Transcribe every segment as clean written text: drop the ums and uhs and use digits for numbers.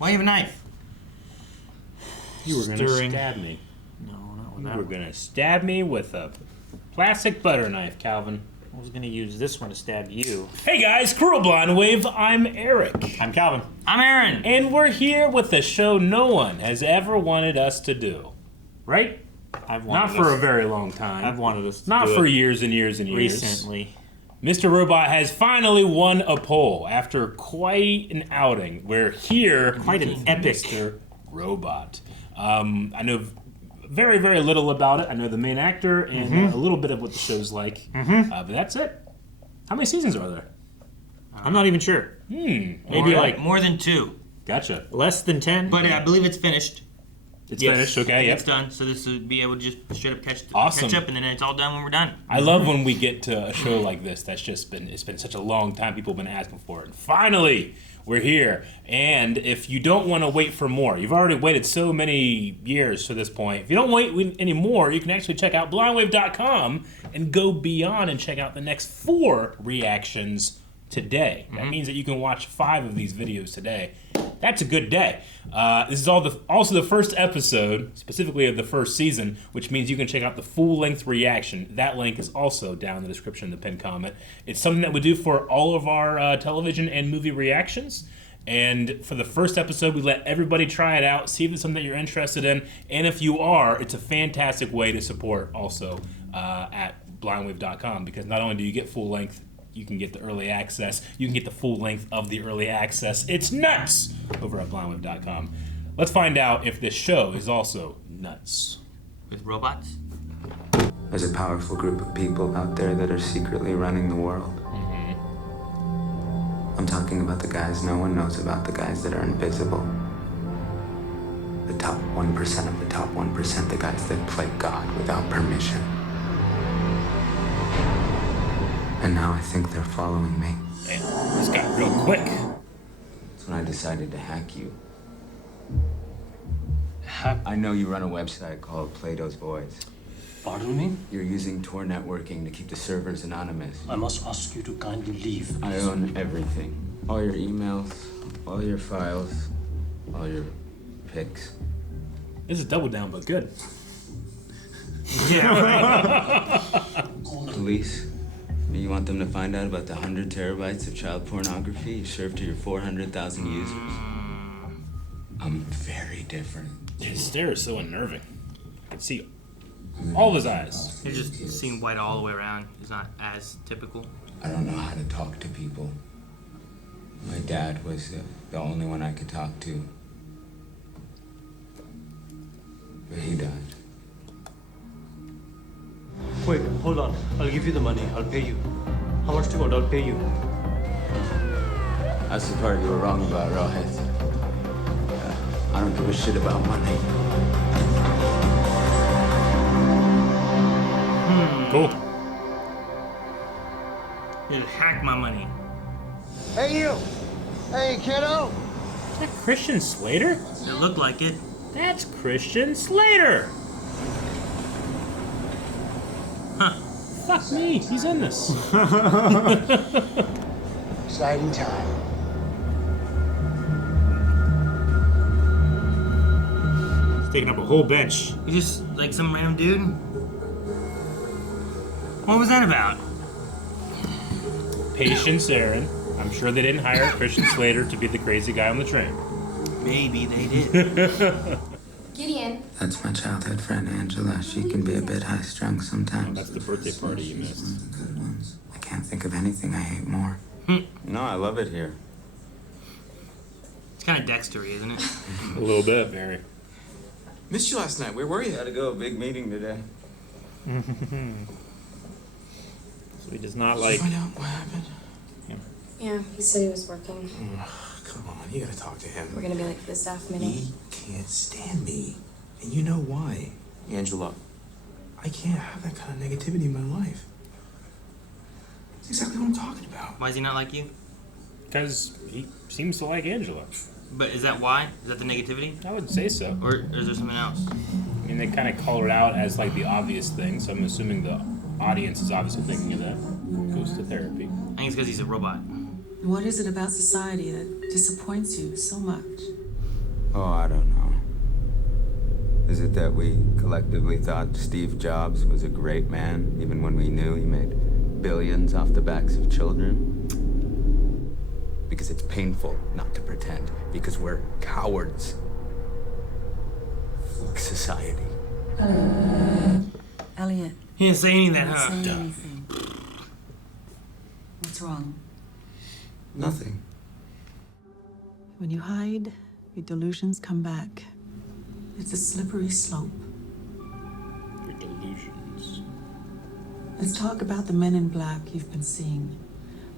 Why do you have a knife? You were gonna stab me. No, not with You that were one. gonna stab me with a plastic butter knife, Calvin. I was gonna use this one to stab you. Hey guys, Cruel Blind Wave, I'm Eric. I'm Calvin. I'm Aaron. And we're here with a show no one has ever wanted us to do. Right? I've wanted Not for us- a very long time. I've wanted us to Not do for it years and years and years. recently. Mr. Robot has finally won a poll after quite an outing. We're here. Quite an epic. Mr. Robot. I know very, very little about it. I know the main actor and a little bit of what the show's like. But that's it. How many seasons are there? I'm not even sure. Maybe like... more than 2. Gotcha. Less than 10? But I believe it's finished. It's Yes. finished, okay, It's yep. done. So this would be able to just straight up catch Awesome. up, and then it's all done when we're done. I love when we get to a show like this that's just been, it's been such a long time people have been asking for it. And finally, we're here. And if you don't want to wait for more, you've already waited so many years to this point. If you don't wait anymore, you can actually check out blindwave.com and go beyond and check out the next 4 reactions today. That means that you can watch 5 of these videos today. That's a good day. This is also the first episode, specifically of the first season, which means you can check out the full-length reaction. That link is also down in the description in the pinned comment. It's something that we do for all of our television and movie reactions. And for the first episode, we let everybody try it out, see if it's something that you're interested in. And if you are, it's a fantastic way to support also at blindwave.com, because not only do you get full-length, you can get the early access. You can get the full length of the early access. It's nuts over at blindwave.com. Let's find out if this show is also nuts. With robots? There's a powerful group of people out there that are secretly running the world. I'm talking about the guys no one knows about, the guys that are invisible. The top 1% of the top 1%, the guys that play God without permission. And now I think they're following me. Man, this got real quick. That's when I decided to hack you. I know you run a website called Plato's Voice. Pardon me? You're using Tor networking to keep the servers anonymous. I must ask you to kindly leave. I own everything. All your emails, all your files, all your pics. This is double down, but good. Police? You want them to find out about the 100 terabytes of child pornography you served to your 400,000 users? I'm very different. His stare is so unnerving. I can see all of his eyes. It just seemed white all the way around. It's not as typical. I don't know how to talk to people. My dad was the only one I could talk to. But he died. Wait, hold on. I'll give you the money. I'll pay you. How much do you want? I'll pay you. That's the part you were wrong about, Rohit. I don't give a shit about money. Cool. You hack my money. Hey, you! Hey, kiddo! Is that Christian Slater? It looked like it. That's Christian Slater! Huh. Fuck me, he's in this. Exciting time. He's taking up a whole bench. You just like some random dude? What was that about? Patience, Aaron. I'm sure they didn't hire Christian Slater to be the crazy guy on the train. Maybe they did. Gideon. That's my childhood friend, Angela. She can be a bit high-strung sometimes. That's the birthday party you missed. Good ones. I can't think of anything I hate more. No, I love it here. It's kind of Dexter-y, isn't it? A little bit, very. Missed you last night. Where were you? Gotta go, big meeting today. So he does not Did like... you find out what happened? Yeah, he said he was working. Come on, you gotta talk to him. We're gonna be like the staff minute. He can't stand me. And you know why. Angela, I can't have that kind of negativity in my life. That's exactly what I'm talking about. Why is he not like you? Because he seems to like Angela. But is that why? Is that the negativity? I would say so. Or is there something else? I mean, they kind of call it out as like the obvious thing, so I'm assuming the audience is obviously thinking of that. Goes to therapy. I think it's because he's a robot. What is it about society that disappoints you so much? Oh, I don't know. Is it that we collectively thought Steve Jobs was a great man, even when we knew he made billions off the backs of children? Because it's painful not to pretend, because we're cowards. Fuck society. Elliot, He didn't say any of that, don't huh? say anything. What's wrong? Nothing. When you hide, your delusions come back. It's a slippery slope. Your delusions. Let's talk about the men in black you've been seeing.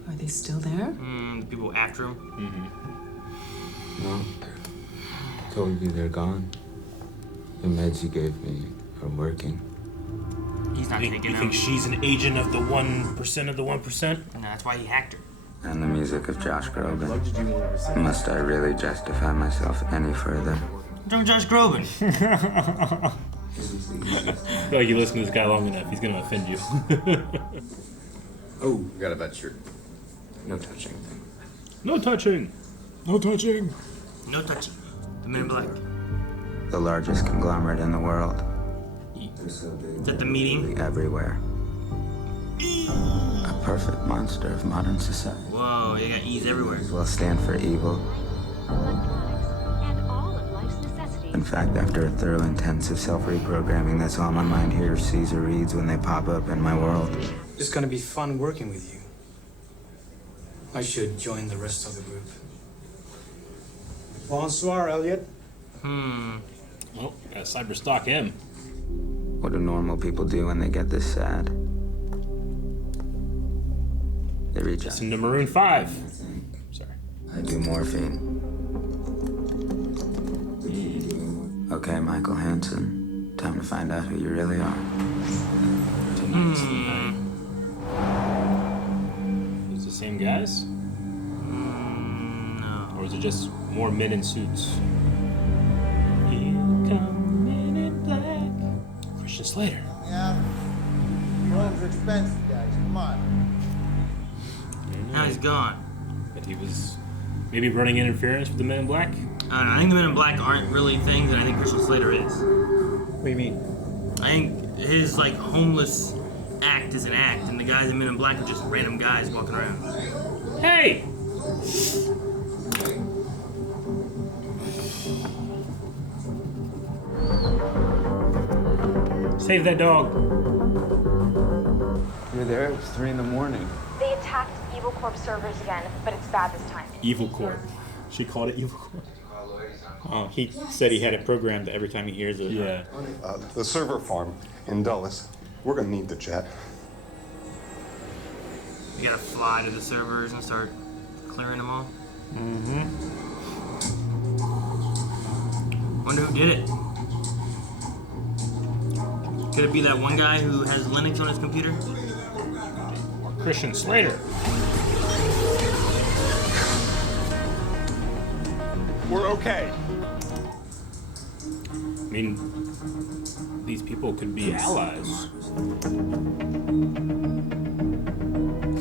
Are they still there? The people after him. No. Told you they're gone. The meds you gave me are working. He's not You taking think them. she's an agent of the 1% of the 1%? No, that's why he hacked her. And the music of Josh Groban. Must I really justify myself any further? Don't Josh Groban. I feel like you listen to this guy long enough, he's gonna offend you. Oh, forgot about your no touching thing. No touching! No touching! No touching. The Men in Black. The largest conglomerate in the world. Is that the meeting? Everywhere. A perfect monster of modern society. Whoa, you got E's everywhere. Will stand for evil. In fact, after a thorough, intensive self-reprogramming, that's all my mind hears, sees, or reads when they pop up in my world. It's gonna be fun working with you. I should join the rest of the group. Bonsoir, Elliot. Oh, gotta cyber stalk him. What do normal people do when they get this sad? They reach out. Listen to Maroon 5. Sorry. I do morphine. Okay, Michael Hansen. Time to find out who you really are. Is it the same guys? No. Or is it just more men in suits? Here come men in black. Christian Slater. Yeah. Roads are expensive, guys. Come on. Now he's gone. But he was maybe running interference with the Men in Black? I don't know. I think the Men in Black aren't really things, and I think Christian Slater is. What do you mean? I think his like homeless act is an act, and the guys in Men in Black are just random guys walking around. Hey! Save that dog. You're there? It's 3 in the morning. They attacked E-Corp servers again, but it's bad this time. Evil Corp. She called it Evil Corp. Oh, he said he had it programmed that every time he hears it. Yeah. The server farm in Dulles. We're gonna need the jet. You gotta fly to the servers and start clearing them all. Wonder who did it. Could it be that one guy who has Linux on his computer? Christian Slater. We're okay. I mean, these people could be allies.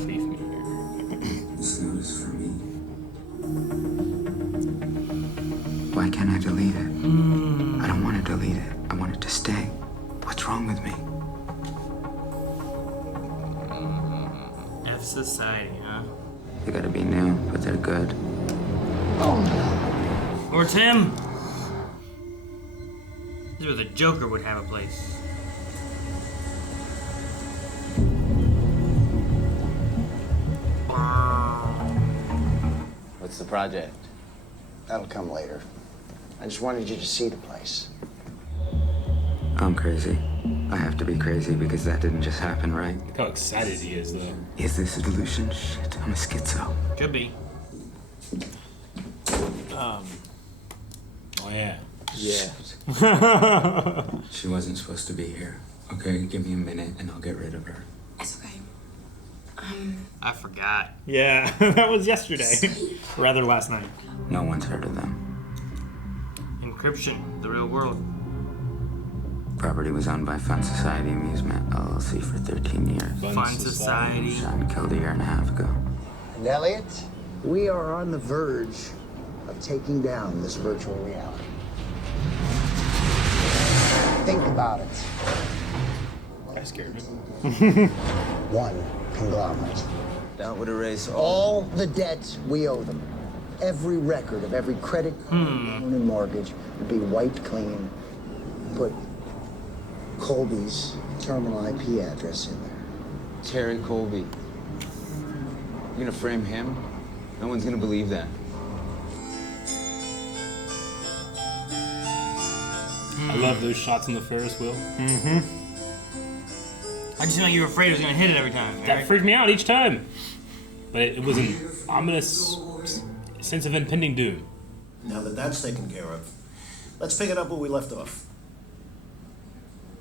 Leave me here. This note is for me. Why can't I delete it? I don't want to delete it. I want it to stay. What's wrong with me? F Society, huh? They gotta be new, but they're good. Or Tim. This is where the Joker would have a place. What's the project? That'll come later. I just wanted you to see the place. I'm crazy. I have to be crazy because that didn't just happen, right? Look how excited he is, though. Is this a delusion? Shit, I'm a schizo. Could be. Oh, yeah. Yeah. She wasn't supposed to be here. Okay, give me a minute and I'll get rid of her. It's okay. I forgot. Yeah, that was yesterday. Rather last night. No one's heard of them. Encryption, the real world. Property was owned by Fun Society Amusement, LLC for 13 years. Fun Society. Shot and killed a year and a half ago. And Elliot, we are on the verge of taking down this virtual reality. Think about it. That scared me. One conglomerate. That would erase All the debt we owe them. Every record of every credit, loan, and mortgage would be wiped clean. Put Colby's terminal IP address in there. Terry Colby. You gonna frame him? No one's gonna believe that. I love those shots on the Ferris wheel. I just seemed like you were afraid it was gonna hit it every time. That freaked me out each time. But it was an ominous sense of impending doom. Now that that's taken care of, let's pick it up where we left off.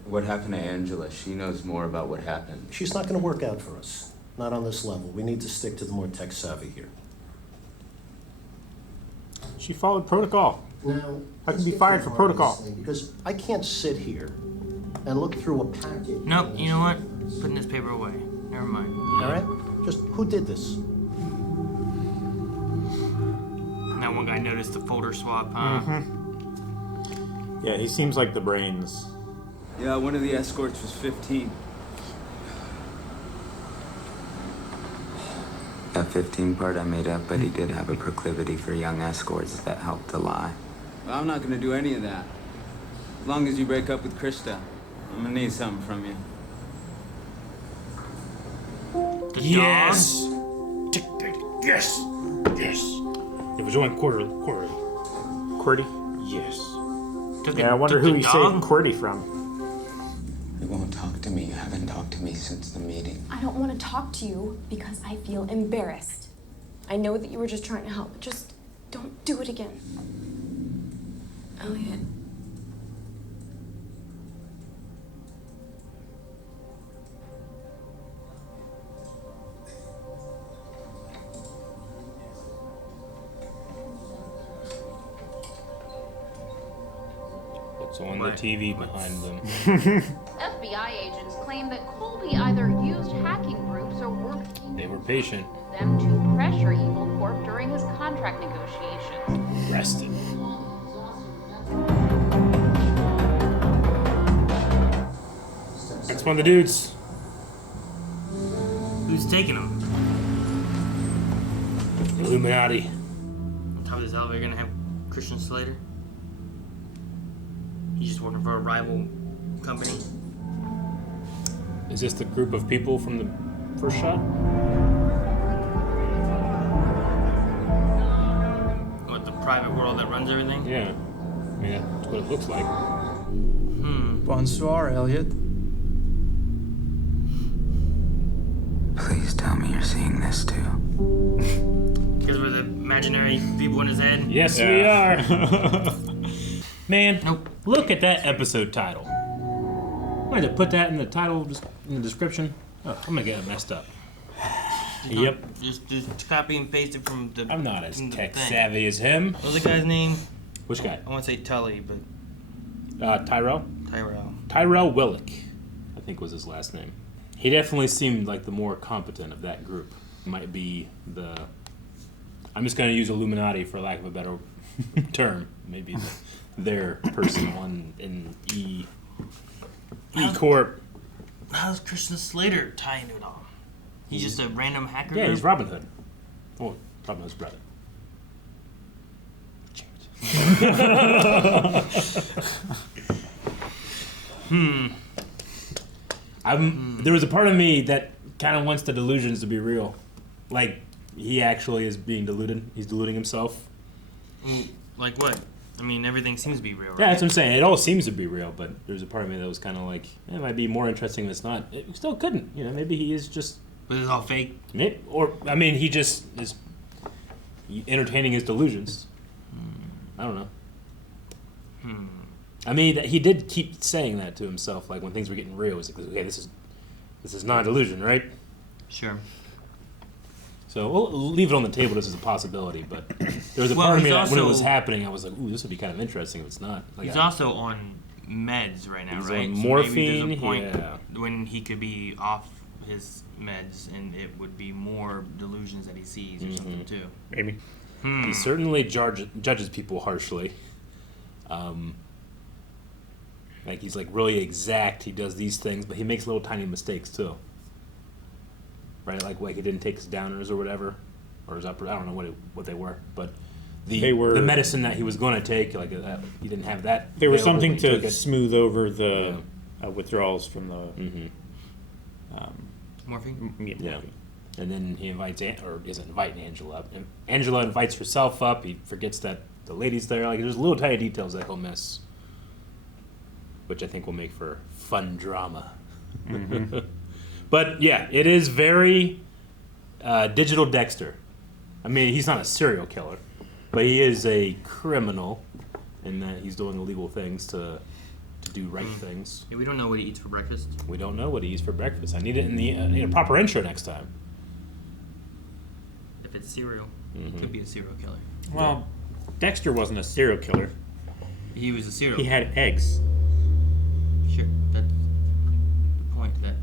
What happened to Angela? She knows more about what happened. She's not going to work out for us. Not on this level. We need to stick to the more tech savvy here. She followed protocol. Now, I can be fired for protocol. Because I can't sit here and look through a package. Nope, you know what? Putting this paper away. Never mind. All right? Just who did this? And that one guy noticed the folder swap, huh? Yeah, he seems like the brains. Yeah, one of the escorts was 15. That 15 part I made up, but he did have a proclivity for young escorts that helped a lot. Well, I'm not gonna do any of that. As long as you break up with Krista, I'm gonna need something from you. The Yes! dog? Yes! Yes! It was only quarterly. QWERTY? Yes. Yeah, I wonder who he's saying QWERTY from. You won't talk to me. You haven't talked to me since the meeting. I don't want to talk to you because I feel embarrassed. I know that you were just trying to help, but just don't do it again. Elliot. What's on the TV behind them? FBI agents claim that Colby either used hacking groups or worked They were patient. with them to pressure E-Corp during his contract negotiations. Arrested. That's one of the dudes. Who's taking him? Illuminati. On top of this elevator, gonna have Christian Slater? He's just working for a rival company. Is this the group of people from the first shot? What, the private world that runs everything? Yeah. I mean, that's what it looks like. Bonsoir, Elliot. Please tell me you're seeing this too. Because we're the imaginary people in his head? Yes, we are. Man, look at that episode title. I'm going to put that in the title, just in the description. Oh, I'm going to get it messed up. Yep. Just copy and paste it from the. I'm not as from the tech thing. savvy as him. What was the guy's name? Which guy? I want to say Tully, but. Tyrell? Tyrell. Tyrell Willick, I think was his last name. He definitely seemed like the more competent of that group. Might be the. I'm just going to use Illuminati for lack of a better term. Maybe their person on in E-Corp. How's Christian Slater tie into it all? He's just a random hacker? Yeah, he's Robin Hood. Oh, Robin Hood's brother. There was a part of me that kind of wants the delusions to be real. Like, he actually is being deluded. He's deluding himself. Like what? I mean, everything seems to be real, right? Yeah, that's what I'm saying. It all seems to be real, but there's a part of me that was kind of like, it might be more interesting if it's not. It still couldn't. You know, maybe he is just... But it's all fake? Or, I mean, he just is entertaining his delusions. I don't know. I mean, he did keep saying that to himself, like when things were getting real. He's like, okay, this is not a delusion, right? Sure. So we'll leave it on the table. This is a possibility, but there was a part of me that when it was happening, I was like, ooh, this would be kind of interesting if it's not. Like, he's also on meds right now, he's right? on So morphine, maybe there's a point yeah. when he could be off his meds and it would be more delusions that he sees or something too. Maybe. He certainly judges people harshly. Like he's like really exact. He does these things, but he makes little tiny mistakes too. Right, like he didn't take his downers or whatever, or his upper. I don't know what they were, but the medicine that he was going to take, like he didn't have that. There was something to smooth over the withdrawals from the morphine. Yeah. And then he invites, or isn't inviting Angela up. And Angela invites herself up. He forgets that the lady's there. Like there's little tiny details that he'll miss, which I think will make for fun drama. But yeah, it is very digital Dexter. I mean, he's not a serial killer, but he is a criminal in that he's doing illegal things to do right things. Yeah, we don't know what he eats for breakfast. We don't know what he eats for breakfast. I need it in the need a proper intro next time. If it's cereal, it could be a serial killer. Well, Dexter wasn't a serial killer. He was a serial He killer. had eggs. Sure, that's the point that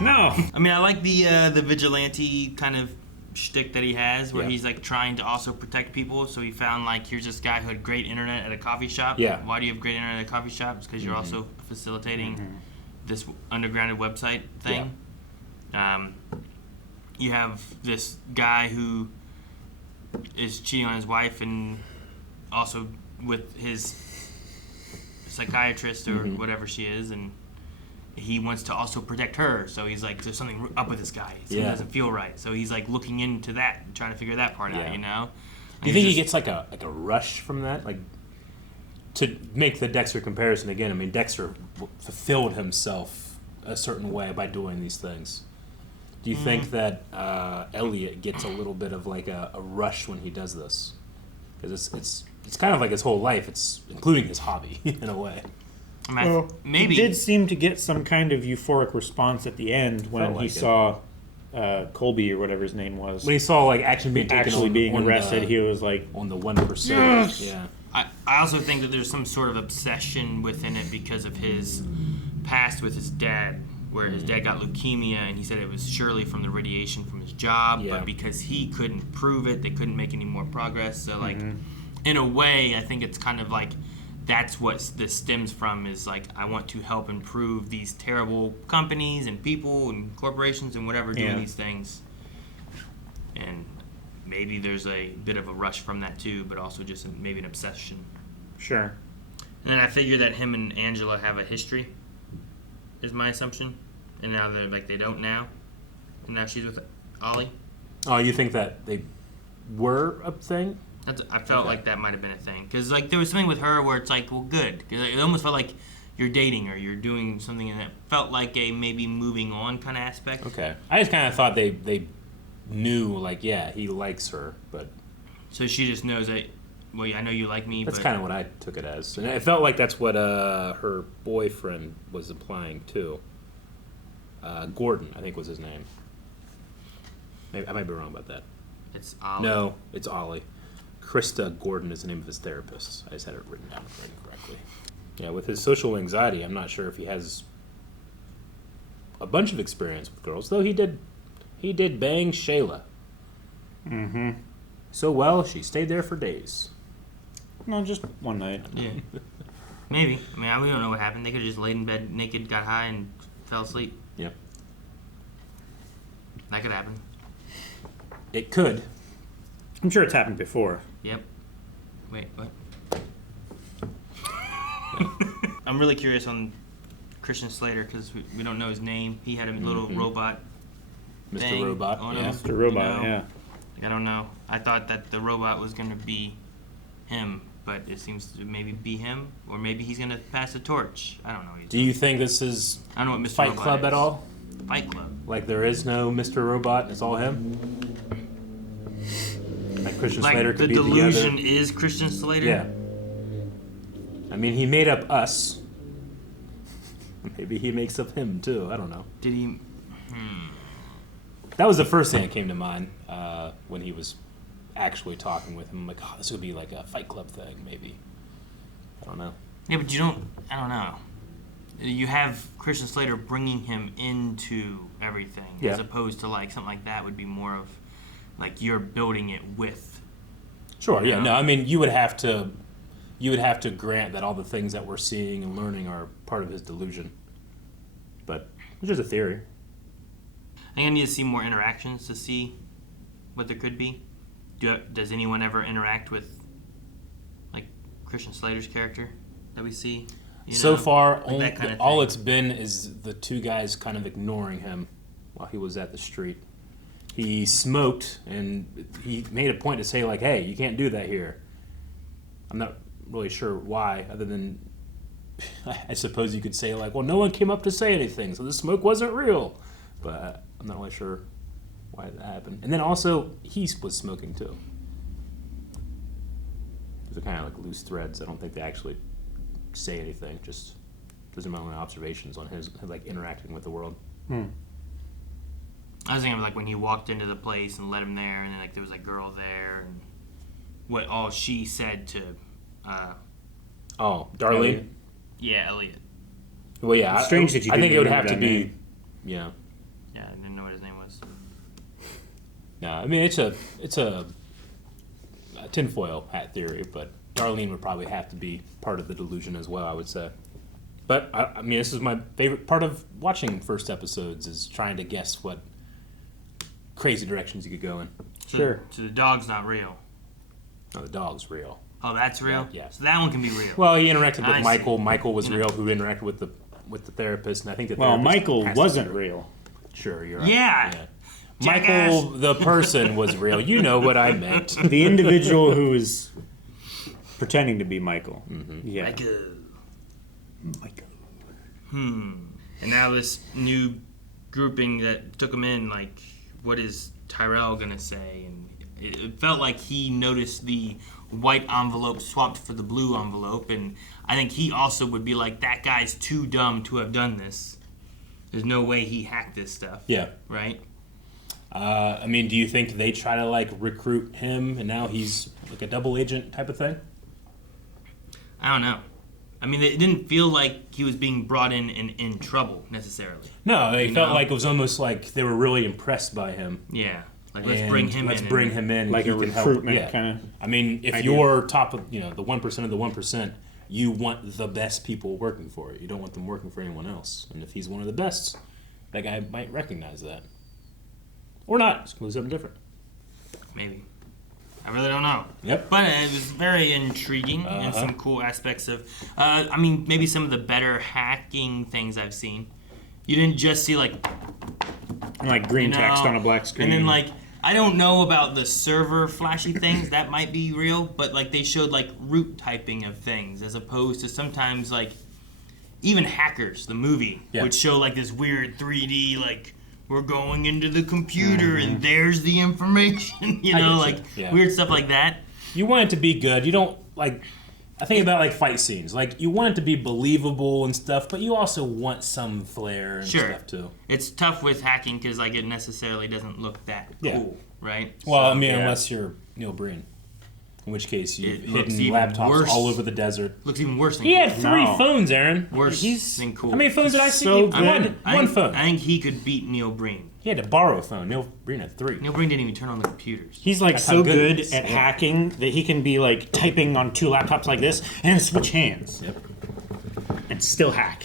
No. I mean, I like the vigilante kind of shtick that he has, where he's like trying to also protect people. So he found like, here's this guy who had great internet at a coffee shop. Yeah. Why do you have great internet at a coffee shop? It's because you're also facilitating this undergrounded website thing. You have this guy who is cheating on his wife and also with his psychiatrist or whatever she is, and he wants to also protect her. So he's like, there's something up with this guy. Something doesn't feel right. So he's like looking into that, trying to figure that part out, you know? Do you think he gets like a rush from that? Like, to make the Dexter comparison again, I mean, Dexter fulfilled himself a certain way by doing these things. Do you think that Elliot gets a little bit of like a rush when he does this? Because it's kind of like his whole life. It's including his hobby in a way. I mean, Well, maybe he did seem to get some kind of euphoric response at the end when he saw Colby or whatever his name was. When he saw like action being taken actually being on arrested, he was like on the 1%. Yes! Yeah. I also think that there's some sort of obsession within it because of his past with his dad, where his dad got leukemia and he said it was surely from the radiation from his job, but because he couldn't prove it, they couldn't make any more progress. So like, in a way, I think it's kind of like that's what this stems from, is like, I want to help improve these terrible companies and people and corporations and whatever doing these things. And maybe there's a bit of a rush from that too, but also just maybe an obsession. Sure. And then I figure that him and Angela have a history, is my assumption. And now they're like, they don't now. And now she's with Ollie. Oh, you think that they were a thing? I felt like that might have been a thing. Because like, there was something with her where it's like, well, good. 'Cause it almost felt like you're dating or you're doing something, and it felt like a maybe moving on kind of aspect. Okay. I just kind of thought they knew, like, yeah, he likes her, but... So she just knows that, well, I know you like me, That's but... kind of what I took it as. And it felt like that's what her boyfriend was implying, too. Gordon, I think was his name. Maybe I might be wrong about that. It's Ollie. No, it's Ollie. Krista Gordon is the name of his therapist. I just had it written down correctly. Yeah, with his social anxiety, I'm not sure if he has a bunch of experience with girls, though he did bang Shayla. Mm-hmm. So well, she stayed there for days. No, just one night. Yeah. Maybe. I mean, we don't know what happened. They could have just laid in bed naked, got high, and fell asleep. Yep. That could happen. It could. I'm sure it's happened before. Yep. Wait, what? I'm really curious on Christian Slater because we don't know his name. He had a little robot Mr. thing Robot, on yeah. him, Mr. Robot, you know? yeah. I don't know. I thought that the robot was going to be him, but it seems to maybe be him, or maybe he's going to pass the torch. I don't know. Do you think this is I don't know what Mr. Fight Robot Club is. at all? Fight Club. Like there is no Mr. Robot, it's all him? Like Christian Slater Like the could be delusion the other. is Christian Slater? Yeah. I mean, he made up us. Maybe he makes up him too. I don't know. Did he? That was the first thing that came to mind when he was actually talking with him. I'm like, oh, this would be like a Fight Club thing, maybe. I don't know. Yeah, but you don't. I don't know. you have Christian Slater bringing him into everything, as opposed to like something like that would be more of like you're building it with. Sure. Yeah. No. I mean, you would have to grant that all the things that we're seeing and learning are part of his delusion. But it's just a theory. I think I need to see more interactions to see what there could be. Does anyone ever interact with like Christian Slater's character that we see? So far, like all it's been is the two guys kind of ignoring him while he was at the street. He smoked, and he made a point to say, like, hey, you can't do that here. I'm not really sure why, other than I suppose you could say, like, well, no one came up to say anything, so the smoke wasn't real. But I'm not really sure why that happened. And then also, he was smoking, too. Those are kind of like loose threads. I don't think they actually say anything, just those are my own observations on his like interacting with the world. I was thinking of like when he walked into the place and let him there, and then like there was a girl there, and what all she said to Darlene? Yeah, Elliot. Well, yeah, it's strange that you I think it would remember have to that be name. Yeah, I didn't know what his name was. No, I mean it's a tinfoil hat theory, but Darlene would probably have to be part of the delusion as well, I would say. But, I mean, this is my favorite part of watching first episodes, is trying to guess what crazy directions you could go in. So the dog's not real. No, the dog's real. Oh, that's real? Yeah. So that one can be real. Well, he interacted with Michael. See. Michael was real, who interacted with the therapist, and I think the Well, therapist Michael wasn't real. Sure, you're right. Yeah. Michael, the person, was real. You know what I meant. The individual who is pretending to be Michael. Mm-hmm. Yeah. Michael. And now this new grouping that took him in, like, what is Tyrell gonna say? And it felt like he noticed the white envelope swapped for the blue envelope, and I think he also would be like, that guy's too dumb to have done this. There's no way he hacked this stuff. Yeah. Right? I mean, do you think they try to, like, recruit him, and now he's, like, a double agent type of thing? I don't know. I mean, it didn't feel like he was being brought in trouble, necessarily. No, it felt like it was almost like they were really impressed by him. Yeah. Like, let's bring him in. Let's bring him in. Like a recruitment kind of. I mean, if you're top of, the 1% of the 1%, you want the best people working for you. You don't want them working for anyone else. And if he's one of the best, that guy might recognize that. Or not. It's completely something different. Maybe. I really don't know. Yep. But it was very intriguing and some cool aspects of, I mean, maybe some of the better hacking things I've seen. You didn't just see, like green text on a black screen. And then, like, I don't know about the server flashy things. That might be real. But, like, they showed, like, root typing of things as opposed to sometimes, like, even Hackers, the movie, would show, like, this weird 3D, like, we're going into the computer and there's the information, weird stuff like that. You want it to be good. You don't, like, I think about, like, fight scenes. Like, you want it to be believable and stuff, but you also want some flair and stuff, too. It's tough with hacking because, like, it necessarily doesn't look that cool, right? Well, I mean, unless you're Neil Breen. In which case, you've hidden laptops all over the desert. Looks even worse than He had 3 phones, Aaron. Worse than cool. How many phones did I see? So One phone. I think he could beat Neil Breen. He had to borrow a phone. Neil Breen had 3. Neil Breen didn't even turn on the computers. He's like so good at hacking that he can be like typing on 2 laptops like this and switch hands. Yep. And still hack.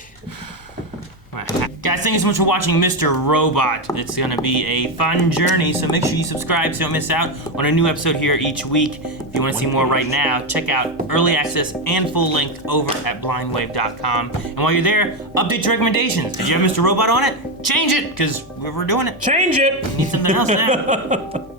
Guys, thank you so much for watching Mr. Robot. It's going to be a fun journey, so make sure you subscribe so you don't miss out on a new episode here each week. If you want to see more right now, check out early access and full length over at blindwave.com. And while you're there, update your recommendations. Did you have Mr. Robot on it? Change it, because we're doing it. Change it! We need something else now.